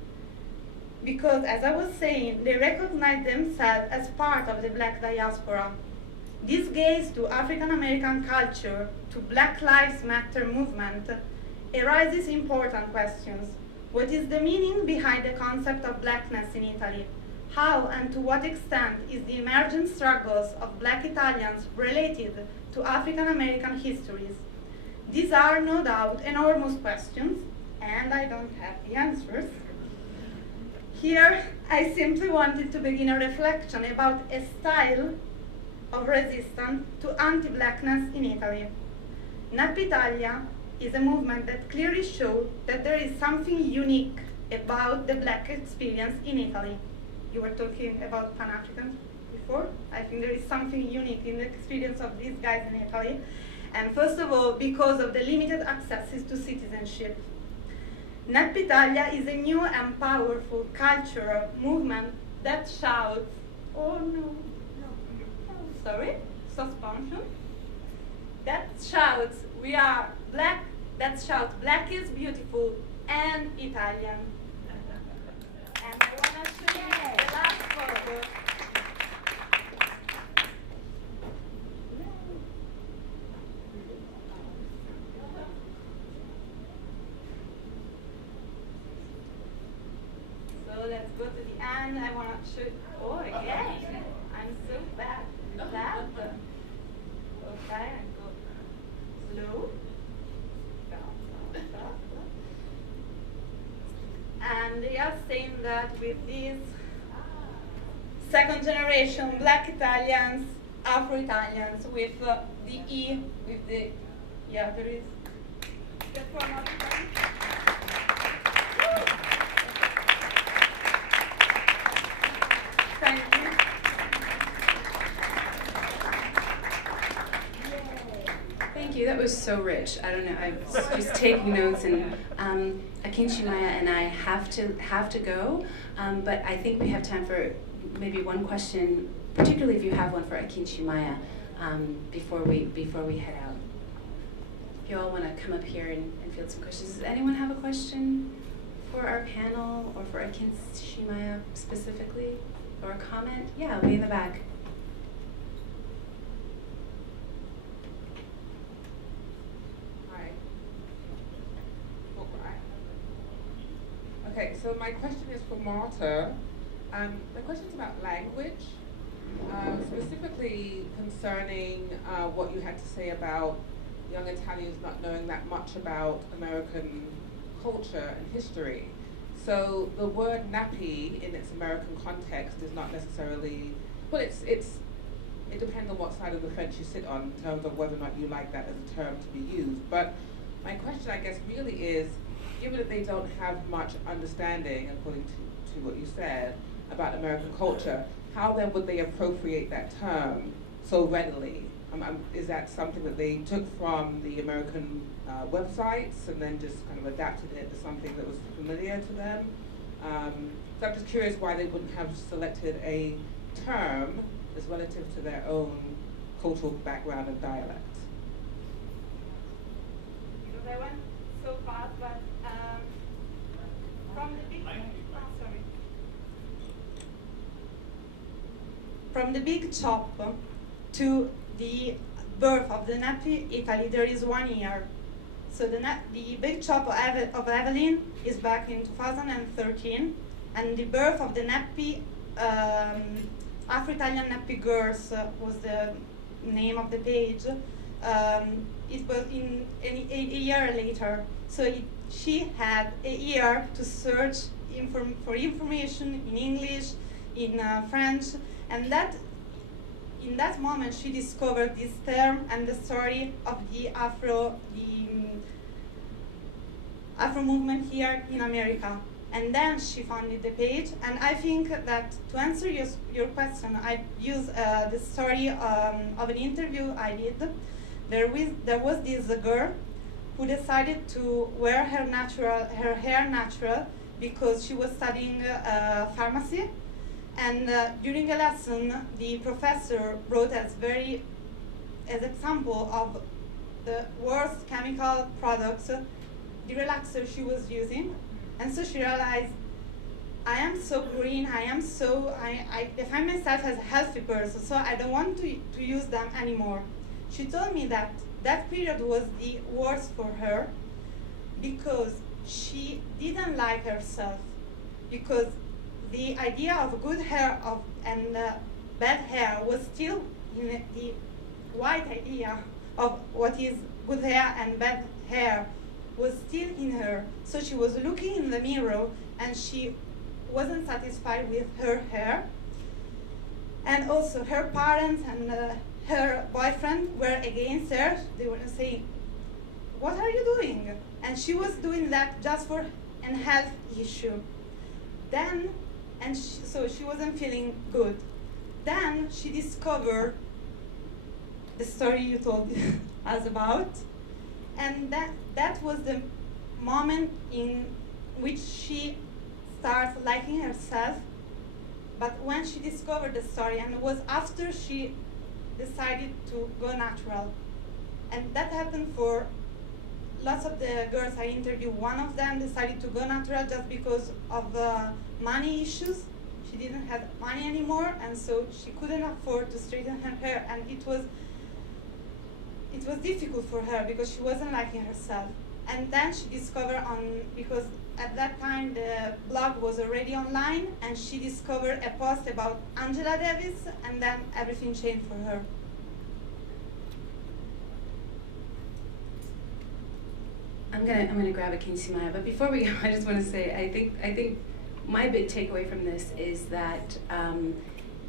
because, as I was saying, they recognize themselves as part of the black diaspora. This gaze to African American culture, to Black Lives Matter movement, arises important questions. What is the meaning behind the concept of blackness in Italy? How and to what extent is the emergent struggles of black Italians related to African American histories? These are no doubt enormous questions, and I don't have the answers. Here, I simply wanted to begin a reflection about a style of resistance to anti-blackness in Italy. Nap Italia is a movement that clearly shows that there is something unique about the black experience in Italy. You were talking about Pan-Africans before. I think there is something unique in the experience of these guys in Italy. And first of all, because of the limited accesses to citizenship. Nap Italia is a new and powerful cultural movement that shouts, oh no, sorry, suspension. That shouts, we are black, that shouts, black is beautiful and Italian. And I want to show you the last photo. So let's go to the end. I want to show, oh again, I'm so bad. That. Okay, I go slow. And they are saying that with these second generation black Italians, Afro-Italians, with the E, with the, yeah, there is the form of Italian. Thank you. Thank you. That was so rich. I don't know. I was just taking notes, and Akin Shimaya and I have to go, but I think we have time for maybe one question, particularly if you have one for Akin Shimaya, before we head out. If you all want to come up here and field some questions. Does anyone have a question for our panel or for Akin Shimaya specifically, or a comment? Yeah, way in the back. Okay, so my question is for Marta. My question is about language, specifically concerning what you had to say about young Italians not knowing that much about American culture and history. So the word nappy in its American context is not necessarily, well, it depends on what side of the fence you sit on in terms of whether or not you like that as a term to be used. But my question, I guess, really is, given that they don't have much understanding, according to what you said, about American culture, how then would they appropriate that term so readily? Is that something that they took from the American websites and then just kind of adapted it to something that was familiar to them? So I'm just curious why they wouldn't have selected a term that's relative to their own cultural background and dialect. Because I went so fast, but from the big chop to the birth of the Nappy Italy, there is 1 year. So the big chop of Evelyn is back in 2013, and the birth of the Nappy Afro-Italian Nappy Girls was the name of the page. It was a year later. So she had a year to search for information in English, in French, and that in that moment, she discovered this term and the story of the Afro movement here in America. And then she founded the page. And I think that to answer your question, I use the story of an interview I did. There was this girl who decided to wear her hair natural because she was studying pharmacy. And during a lesson, the professor wrote as example of the worst chemical products, the relaxer she was using. And so she realized, I am so green, I define myself as a healthy person, so I don't want to use them anymore. She told me that that period was the worst for her because she didn't like herself, because the idea of good hair and bad hair was still in the white idea of what is good hair and bad hair was still in her. So she was looking in the mirror and she wasn't satisfied with her hair. And also her parents and her boyfriend were against her. They were saying, what are you doing? And she was doing that just for a health issue. So she wasn't feeling good. Then she discovered the story you told us about. And that was the moment in which she started liking herself. But when she discovered the story, and it was after she decided to go natural. And that happened for lots of the girls I interviewed. One of them decided to go natural just because of money issues. She didn't have money anymore, and so she couldn't afford to straighten her hair. And it was difficult for her because she wasn't liking herself. And then she discovered because at that time the blog was already online, and she discovered a post about Angela Davis, and then everything changed for her. I'm gonna grab it, Kingsley Maya. But before we go, I just want to say I think my big takeaway from this is that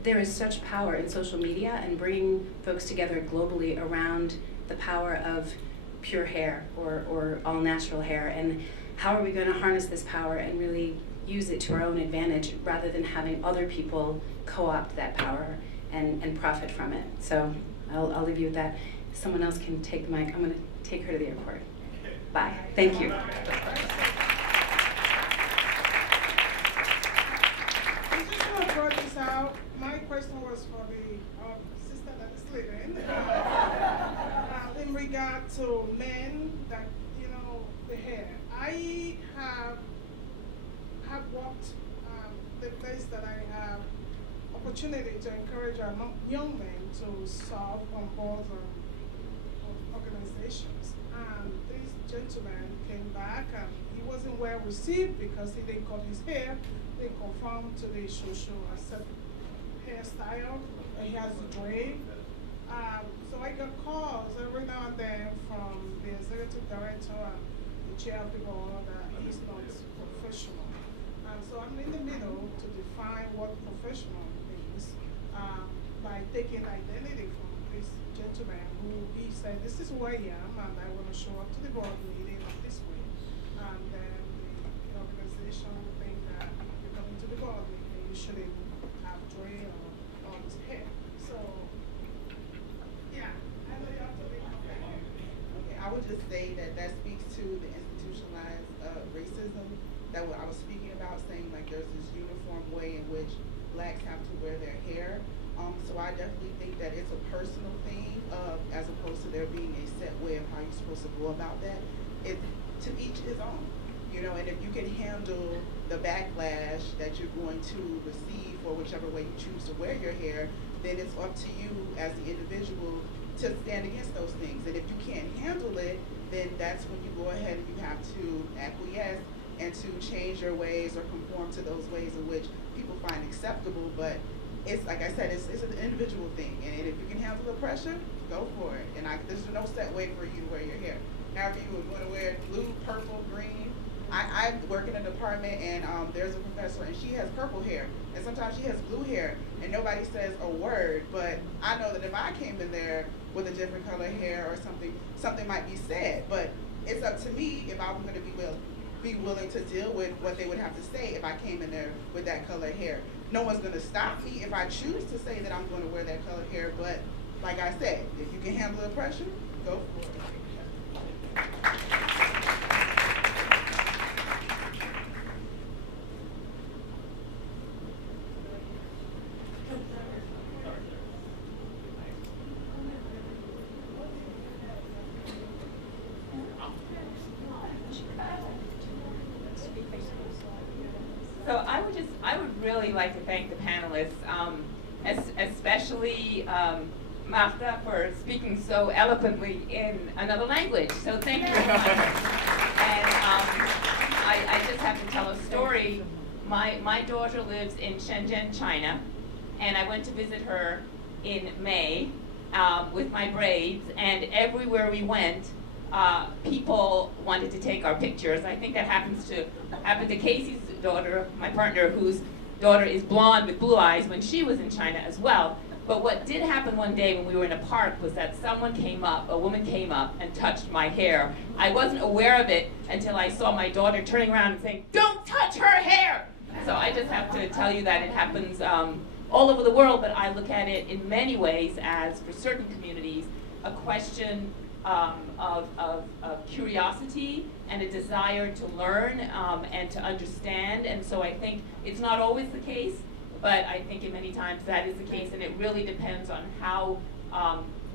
there is such power in social media and bringing folks together globally around the power of pure hair or all natural hair, and how are we going to harness this power and really use it to our own advantage rather than having other people co-opt that power and profit from it. So I'll leave you with that. Someone else can take the mic. I'm going to take her to the airport. Bye. Thank you. I just want to throw this out. My question was for the sister that is leaving. In regard to men that, the hair. I have walked the place that I have opportunity to encourage our young men to serve on boards of organizations. And this gentleman came back and he wasn't well received because he didn't cut his hair, didn't conform to the social accepted hairstyle. He has a dread. So I got calls every now and then from the executive director and the chair of the board that he's not professional. And so I'm in the middle to define what professional means by taking identity from this gentleman who he said, this is who I am and I want to show up to the board meeting this way. And then the organization will think that you're coming to the board meeting, you shouldn't have dread or all this hair. So, yeah, I know you have to be okay. Okay, I would just say that speaks to the institutionalized racism that I was speaking about, saying like there's this uniform way in which blacks have to wear their hair. So I definitely think that it's a personal thing as opposed to there being a set way of how you're supposed to go about that. It to each his own, and if you can handle the backlash that you're going to receive for whichever way you choose to wear your hair, then it's up to you as the individual to stand against those things. And if you can't handle it, then that's when you go ahead and you have to acquiesce and to change your ways or conform to those ways in which people find acceptable. But it's like I said, it's an individual thing, and if you can handle the pressure, go for it. And there's no set way for you to wear your hair. However you would want to wear it, blue, purple, green. I work in a department, and there's a professor, and she has purple hair, and sometimes she has blue hair. and nobody says a word, but I know that if I came in there with a different color hair or something might be said, but it's up to me if I'm going to be willing to deal with what they would have to say if I came in there with that colored hair. No one's going to stop me if I choose to say that I'm going to wear that colored hair, but like I said, if you can handle the pressure, go for it. So I would really like to thank the panelists, especially Martha for speaking so eloquently in another language. So thank you very much. And I just have to tell a story. My daughter lives in Shenzhen, China, and I went to visit her in May with my braids, and everywhere we went, people wanted to take our pictures. I think that happened to Casey's daughter, my partner, whose daughter is blonde with blue eyes, when she was in China as well. But what did happen one day when we were in a park was that a woman came up and touched my hair. I wasn't aware of it until I saw my daughter turning around and saying, "Don't touch her hair!" So I just have to tell you that it happens all over the world, but I look at it in many ways as, for certain communities, a question of curiosity and a desire to learn and to understand. And so I think it's not always the case, but I think in many times that is the case, and it really depends on how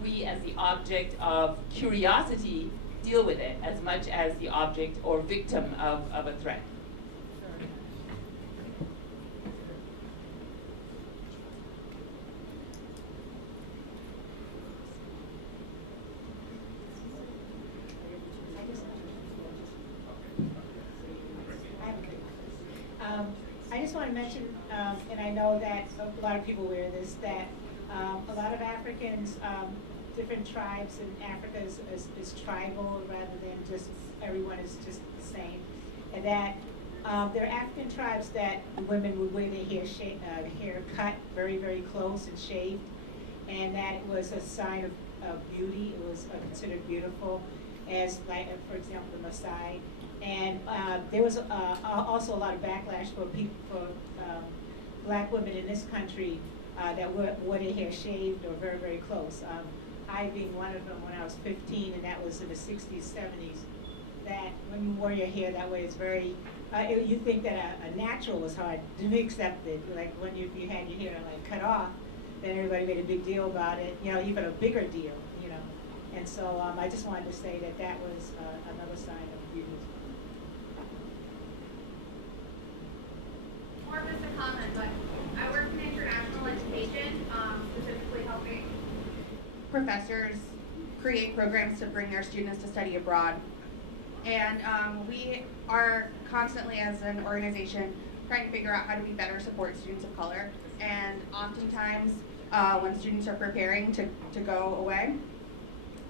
we as the object of curiosity deal with it as much as the object or victim of a threat. I just want to mention, and I know that a lot of people wear this, that a lot of Africans, different tribes in Africa is tribal rather than just everyone is just the same. And that there are African tribes that women would wear their hair cut very, very close and shaved, and that it was a sign of beauty. It was considered beautiful, as like, for example, the Maasai. And there was also a lot of backlash for black women in this country that wore their hair shaved or very, very close. I being one of them when I was 15, and that was in the 60s, 70s, that when you wore your hair that way, it's very, you think that a natural was hard to be accepted. Like when you had your hair like cut off, then everybody made a big deal about it, you know, even a bigger deal, you know. And so I just wanted to say that that was another sign of beauty. More just a comment, but I work in international education, specifically helping professors create programs to bring their students to study abroad. And we are constantly, as an organization, trying to figure out how do we better support students of color. And oftentimes, when students are preparing to go away,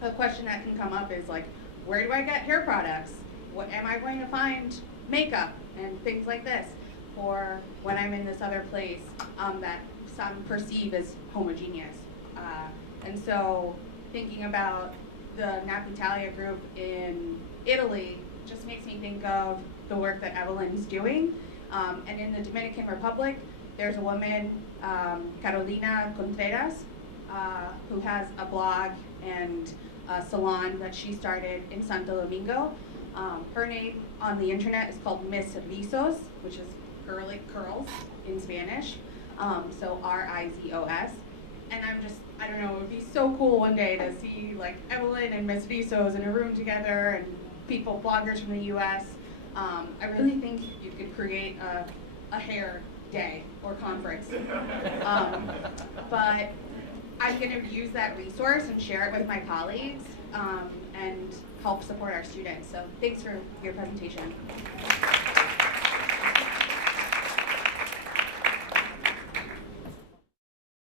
a question that can come up is like, where do I get hair products? What am I going to find? Makeup and things like this. Or when I'm in this other place that some perceive as homogeneous. And so thinking about the Napitalia group in Italy just makes me think of the work that Evelyn's doing. And in the Dominican Republic, there's a woman, Carolina Contreras, who has a blog and a salon that she started in Santo Domingo. Her name on the internet is called Miss Rizos, which is curls in Spanish, so R-I-Z-O-S. And I don't know, it would be so cool one day to see like Evelyn and Miss Rizos in a room together and bloggers from the US. I really think you could create a hair day or conference. But I'm gonna use that resource and share it with my colleagues and help support our students. So thanks for your presentation.